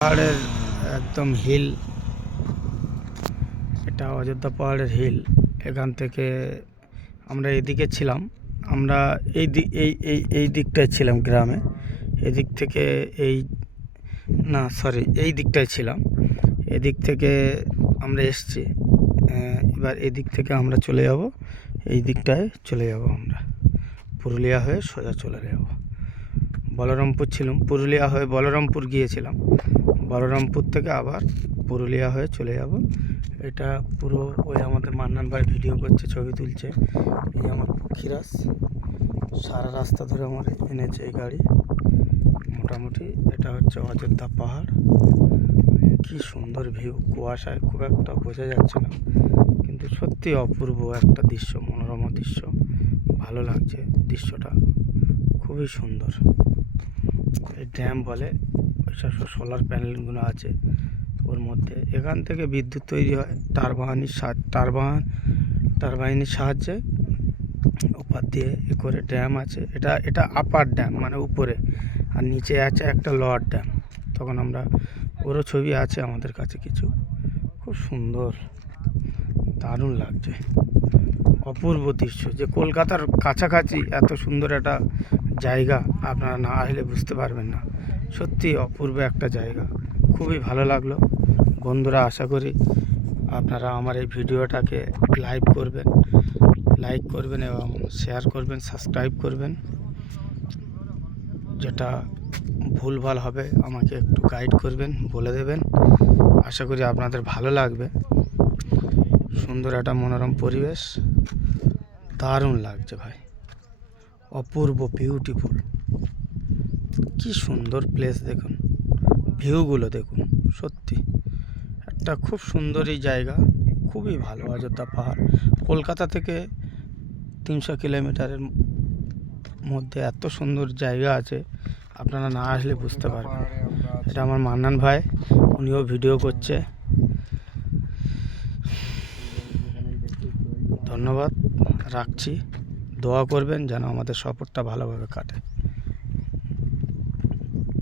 পাহাড়ের একদম হিল, এটা অযোধ্যা পাহাড়ের হিল। এখান থেকে আমরা এদিকে ছিলাম, আমরা এই দিকটায় ছিলাম গ্রামে। এদিক থেকে এই দিকটায় ছিলাম। এদিক থেকে আমরা এসছি। এবার এদিক থেকে আমরা চলে যাব, এই দিকটায় চলে যাব আমরা, পুরুলিয়া হয়ে সোজা চলে যাব। বলরামপুর ছিলাম, পুরুলিয়া হয়ে বলরামপুর গিয়েছিলাম, বলরামপুর থেকে আবার পুরুলিয়া হয়ে চলে যাব। এটা পুরো ওই আমাদের মান্নান ভাই ভিডিও করছে, ছবি তুলছে। এই আমার পক্ষীরাজ সারা রাস্তা ধরে আমার এনেছে এই গাড়ি। মোটামুটি এটা হচ্ছে অযোধ্যা পাহাড়। কি সুন্দর ভিউ, কুয়াশায় খুব একটা বোঝা যাচ্ছে না, কিন্তু সত্যি অপূর্ব একটা দৃশ্য, মনোরম দৃশ্য। ভালো লাগছে দৃশ্যটা, খুবই সুন্দর। এই ড্যাম বলে, ওইসব সোলার প্যানেলগুলো আছে ওর মধ্যে। এখান থেকে বিদ্যুৎ তৈরি হয় টারবাইনের সাহায্যে। ওপার দিয়ে এ করে ড্যাম আছে। এটা আপার ড্যাম, মানে উপরে, আর নিচে আছে একটা লোয়ার ড্যাম। তখন আমরা, ওরও ছবি আছে আমাদের কাছে কিছু। খুব সুন্দর, দারুণ লাগছে, অপূর্ব দৃশ্য। যে কলকাতার কাছাকাছি এত সুন্দর একটা জায়গা আপনারা না আসলে বুঝতে পারবেন না। সত্যি অপূর্ব একটা জায়গা, খুবই ভালো লাগলো। বন্ধুরা, আশা করি আপনারা আমার এই ভিডিওটাকে লাইক করবেন এবং শেয়ার করবেন, সাবস্ক্রাইব করবেন। যেটা ভুলভাল হবে আমাকে একটু গাইড করবেন, বলে দেবেন। আশা করি আপনাদের ভালো লাগবে। সুন্দর একটা মনোরম পরিবেশ, দারুণ লাগছে ভাই, অপূর্ব, বিউটিফুল। কি সুন্দর প্লেস, দেখুন ভিউগুলো দেখুন। সত্যি একটা খুব সুন্দর এই জায়গা, খুবই ভালো। অযোধ্যা পাহাড় কলকাতা থেকে 300 কিলোমিটারের মধ্যে এত সুন্দর জায়গা আছে, আপনারা না আসলে বুঝতে পারবেন। এটা আমার মান্নান ভাই, উনিও ভিডিও করছে। ধন্যবাদ, রাখছি। দোয়া করবেন যেন আমাদের সফরটা ভালোভাবে কাটে।